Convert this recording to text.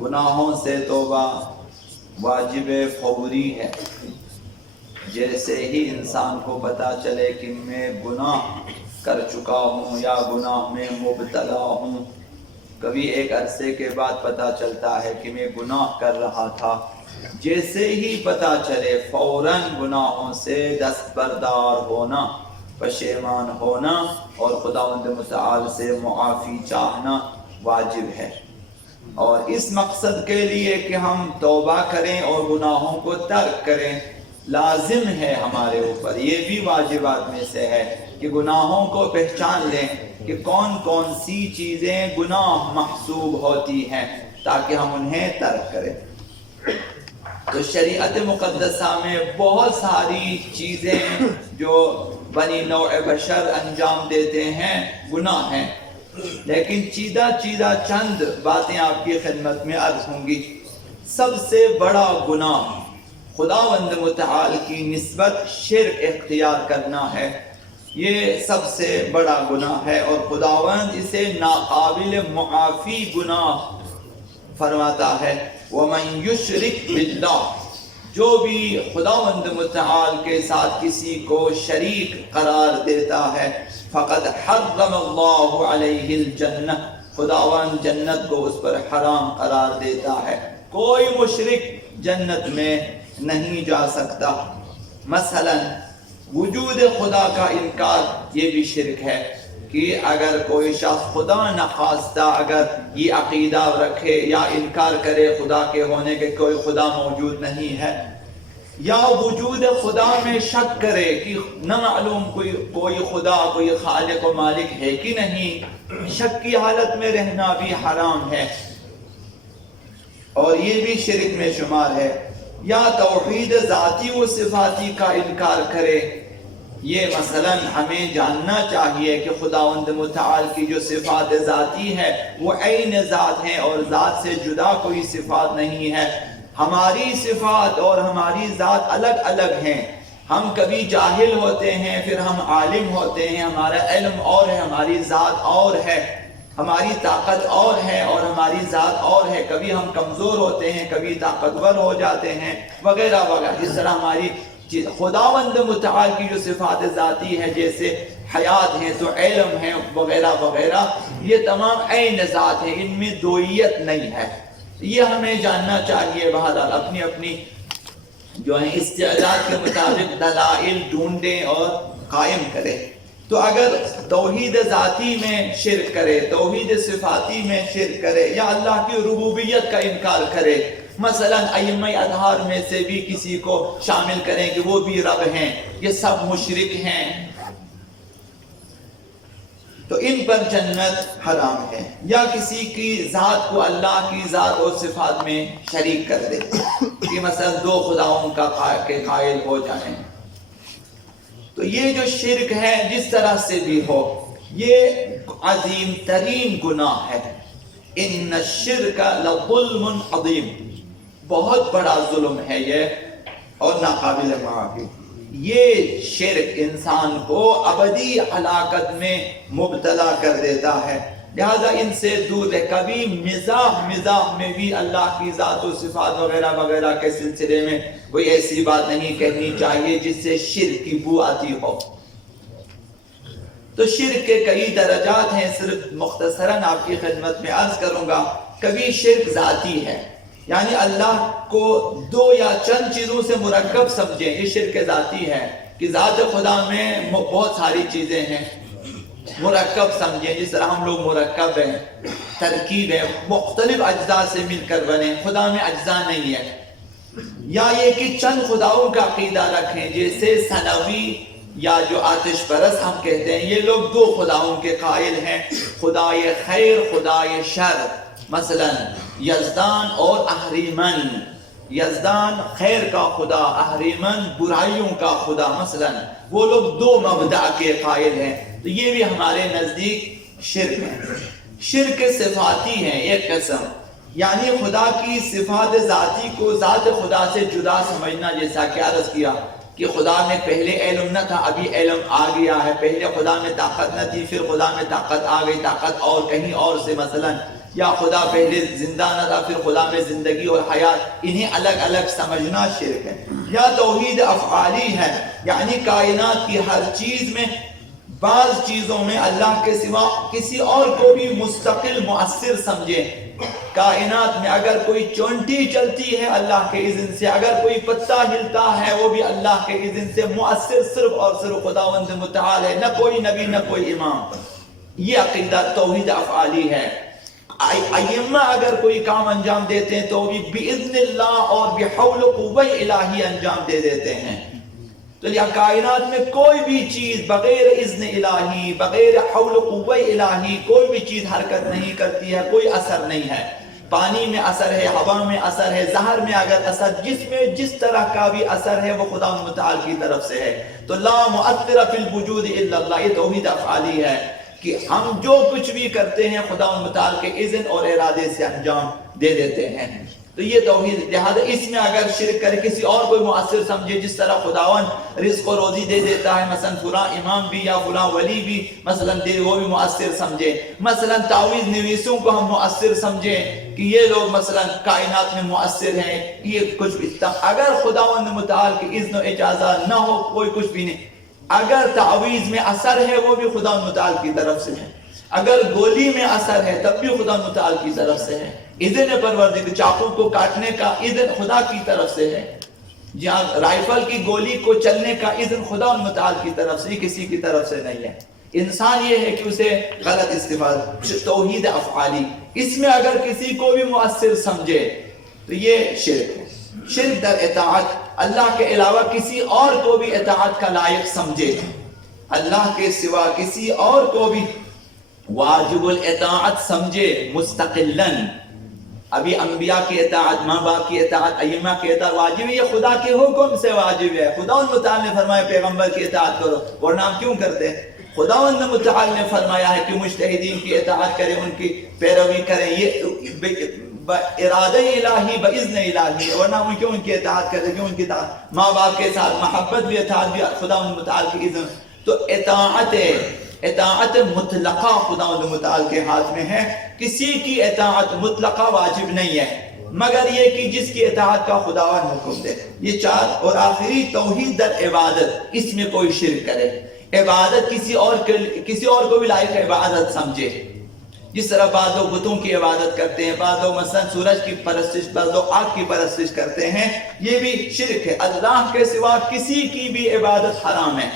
گناہوں سے توبہ واجب فوری ہے۔ جیسے ہی انسان کو پتہ چلے کہ میں گناہ کر چکا ہوں یا گناہ میں مبتلا ہوں، کبھی ایک عرصے کے بعد پتہ چلتا ہے کہ میں گناہ کر رہا تھا، جیسے ہی پتہ چلے فوراً گناہوں سے دستبردار ہونا، پشیمان ہونا اور خداوند متعال سے معافی چاہنا واجب ہے۔ اور اس مقصد کے لیے کہ ہم توبہ کریں اور گناہوں کو ترک کریں، لازم ہے ہمارے اوپر، یہ بھی واجبات میں سے ہے کہ گناہوں کو پہچان لیں کہ کون کون سی چیزیں گناہ محسوب ہوتی ہیں تاکہ ہم انہیں ترک کریں۔ تو شریعت مقدسہ میں بہت ساری چیزیں جو بنی نوع بشر انجام دیتے ہیں گناہ ہیں، لیکن چیدہ چند باتیں آپ کی خدمت میں عرض ہوں گی۔ سب سے بڑا گناہ خداوند متعال کی نسبت شرک اختیار کرنا ہے، یہ سب سے بڑا گناہ ہے اور خداوند اسے ناقابل معافی گناہ فرماتا ہے۔ وَمَن يُشْرِكْ بِاللَّهِ، جو بھی خداوند متعال کے ساتھ کسی کو شریک قرار دیتا ہے، فقد حرم اللہ علیہ الجنہ، خداوند جنت کو اس پر حرام قرار دیتا ہے، کوئی مشرک جنت میں نہیں جا سکتا۔ مثلا وجود خدا کا انکار، یہ بھی شرک ہے کہ اگر کوئی شخص خدا نخواستہ اگر یہ عقیدہ رکھے یا انکار کرے خدا کے ہونے کے، کوئی خدا موجود نہیں ہے، یا وجود خدا میں شک کرے کہ نہ معلوم کوئی خدا، کوئی خالق و مالک ہے کہ نہیں، شک کی حالت میں رہنا بھی حرام ہے اور یہ بھی شرک میں شمار ہے۔ یا توحید ذاتی و صفاتی کا انکار کرے، یہ مثلا ہمیں جاننا چاہیے کہ خداوند متعال کی جو صفات ذاتی ہے وہ عین ذات ہیں اور ذات سے جدا کوئی صفات نہیں ہے۔ ہماری صفات اور ہماری ذات الگ الگ ہیں، ہم کبھی جاہل ہوتے ہیں پھر ہم عالم ہوتے ہیں، ہمارا علم اور ہے، ہماری ذات اور ہے، ہماری طاقت اور ہے اور ہماری ذات اور ہے، کبھی ہم کمزور ہوتے ہیں کبھی طاقتور ہو جاتے ہیں وغیرہ وغیرہ۔ جس طرح ہماری خداوند متعال کی جو صفات ذاتی ہے جیسے حیات ہیں تو علم ہیں وغیرہ وغیرہ، یہ تمام عین ذات ہیں، ان میں دوئیت نہیں ہے، یہ ہمیں جاننا چاہیے۔ بہرحال اپنی اپنی جو ہے استعداد کے مطابق دلائل ڈھونڈیں اور قائم کریں۔ تو اگر توحید ذاتی میں شرک کرے، توحید صفاتی میں شرک کرے یا اللہ کی ربوبیت کا انکار کرے، مثلا ائمہ اطہار میں سے بھی کسی کو شامل کریں کہ وہ بھی رب ہیں، یہ سب مشرک ہیں، تو ان پر جنت حرام ہے۔ یا کسی کی ذات کو اللہ کی ذات اور صفات میں شریک کر دے کہ مثلا دو خداؤں کا قائل ہو جائیں، تو یہ جو شرک ہے جس طرح سے بھی ہو یہ عظیم ترین گناہ ہے۔ ان الشرک لظلم عظیم، بہت بڑا ظلم ہے یہ اور ناقابل معافی۔ یہ شرک انسان کو ابدی ہلاکت میں مبتلا کر دیتا ہے، لہذا ان سے دور رہ۔ کبھی مزاح میں بھی اللہ کی ذات و صفات وغیرہ وغیرہ کے سلسلے میں کوئی ایسی بات نہیں کہنی چاہیے جس سے شرک کی بو آتی ہو۔ تو شرک کے کئی درجات ہیں، صرف مختصراً آپ کی خدمت میں عرض کروں گا۔ کبھی شرک ذاتی ہے، یعنی اللہ کو دو یا چند چیزوں سے مرکب سمجھیں، یہ شرک ذاتی ہے کہ ذات خدا میں بہت ساری چیزیں ہیں، مرکب سمجھیں، جس طرح ہم لوگ مرکب ہیں، ترکیب ہے، مختلف اجزاء سے مل کر بنے، خدا میں اجزاء نہیں ہے۔ یا یہ کہ چند خداؤں کا عقیدہ رکھیں، جیسے ثنوی یا جو آتش پرست ہم کہتے ہیں، یہ لوگ دو خداؤں کے قائل ہیں، خدائے خیر خدائے شر، مثلا یزدان اور اہریمن، یزدان خیر کا خدا، اہریمن برائیوں کا خدا، مثلا وہ لوگ دو مبدع کے قائل ہیں، تو یہ بھی ہمارے نزدیک شرک ہے۔ شرک صفاتی ہے ایک قسم، یعنی خدا کی صفات ذاتی کو ذات خدا سے جدا سمجھنا، جیسا کہ عرض کیا کہ خدا میں پہلے علم نہ تھا ابھی علم آ گیا ہے، پہلے خدا میں طاقت نہ تھی پھر خدا میں طاقت آ گئی، طاقت اور کہیں اور سے مثلا، یا خدا پہلے زندہ نہ تھا پھر خدا میں زندگی اور حیات، انہیں الگ الگ سمجھنا شرک ہے۔ یا توحید افعالی ہے، یعنی کائنات کی ہر چیز میں بعض چیزوں میں اللہ کے سوا کسی اور کو بھی مستقل مؤثر سمجھے۔ کائنات میں اگر کوئی چونٹی چلتی ہے اللہ کے اذن سے، اگر کوئی پتا ہلتا ہے وہ بھی اللہ کے اذن سے، مؤثر صرف اور صرف خداوند متعال ہے، نہ کوئی نبی نہ کوئی امام۔ یہ عقیدہ توحید افعالی ہے۔ ائمہ اگر کوئی کام انجام دیتے ہیں تو بھی باذن اللہ اور بحول و قوہ الہی انجام دے دیتے ہیں۔ تو یہ کائنات میں کوئی بھی چیز بغیر اذن الہی، بغیر حول و قوہ الہی کوئی بھی چیز حرکت نہیں کرتی ہے، کوئی اثر نہیں ہے۔ پانی میں اثر ہے، ہوا میں اثر ہے، زہر میں اگر اثر، جس طرح کا بھی اثر ہے وہ خدا متعال کی طرف سے ہے۔ تو لا مؤثر فی الوجود الا اللہ، یہ توحید افعالی ہے کہ ہم جو کچھ بھی کرتے ہیں خدا متعال کے اذن اور ارادے سے انجام دے دیتے ہیں۔ تو یہ توحید، لہذا اس میں اگر شرک کرے، کسی اور کوئی مؤثر سمجھے، جس طرح خداون رزق و روزی دے دیتا ہے، مثلا فلاں امام بھی یا فلاں ولی بھی مثلا دے، وہ بھی مؤثر سمجھے۔ مثلا تعویذ نویسوں کو ہم مؤثر سمجھے کہ یہ لوگ مثلا کائنات میں مؤثر ہیں، یہ کچھ بھی، اگر خداوند متعال کی اذن و اجازت نہ ہو کوئی کچھ بھی نہیں۔ اگر تعویذ میں اثر ہے وہ بھی خدا متعال کی طرف سے ہے، اگر گولی میں اثر ہے تب بھی خدا متعال کی طرف سے ہے۔ اذن پروردگار، چاقو کو کاٹنے کا اذن خدا کی طرف سے ہے، جہاں رائفل کی گولی کو چلنے کا اذن خدا متعال کی طرف سے، کسی کی طرف سے نہیں ہے۔ انسان یہ ہے کہ اسے غلط استفادہ، توحید افعالی، اس میں اگر کسی کو بھی مؤثر سمجھے تو یہ شرک ہے۔ شرک در اطاعت، اللہ کے علاوہ کسی اور کو بھی اطاعت کا لائق سمجھے، اللہ کے سوا کسی اور کو بھی واجب الاطاعت سمجھے مستقلاً۔ ابھی انبیاء کی اطاعت، ماں باپ کی اطاعت، ائمہ کی اطاعت واجب ہے، یہ خدا کے حکم سے واجب ہے۔ خداوند متعال نے فرمایا پیغمبر کی اطاعت کرو، ورنہ ہم کیوں کرتے ہیں؟ خداوند متعال نے فرمایا ہے کہ مجتہدین کی اطاعت کریں، ان کی پیروی کریں، یہ ارادہ الہی باذن الہی، ورنہ ہم کیوں ان کی اطاعت کرتے، کیوں ان کی اطاعت؟ ماں باپ کے ساتھ محبت بھی، اطاعت بھی خداوند متعال کی اذن۔ تو اطاعت مطلقہ خداوند متعال کے ہاتھ میں ہے، کسی کی اطاعت مطلقہ واجب نہیں ہے مگر یہ کہ جس کی اطاعت کا خداوند حکم دے۔ یہ چار، اور آخری توحید در عبادت، اس میں کوئی شرک کرے، عبادت کسی اور کو بھی لائق عبادت سمجھے، جس طرح بعض لوگ بتوں کی عبادت کرتے ہیں، بعض لوگ مثلا سورج کی پرستش، بعض لوگ آگ کی پرستش کرتے ہیں، یہ بھی شرک ہے۔ اللہ کے سوا کسی کی بھی عبادت حرام ہے،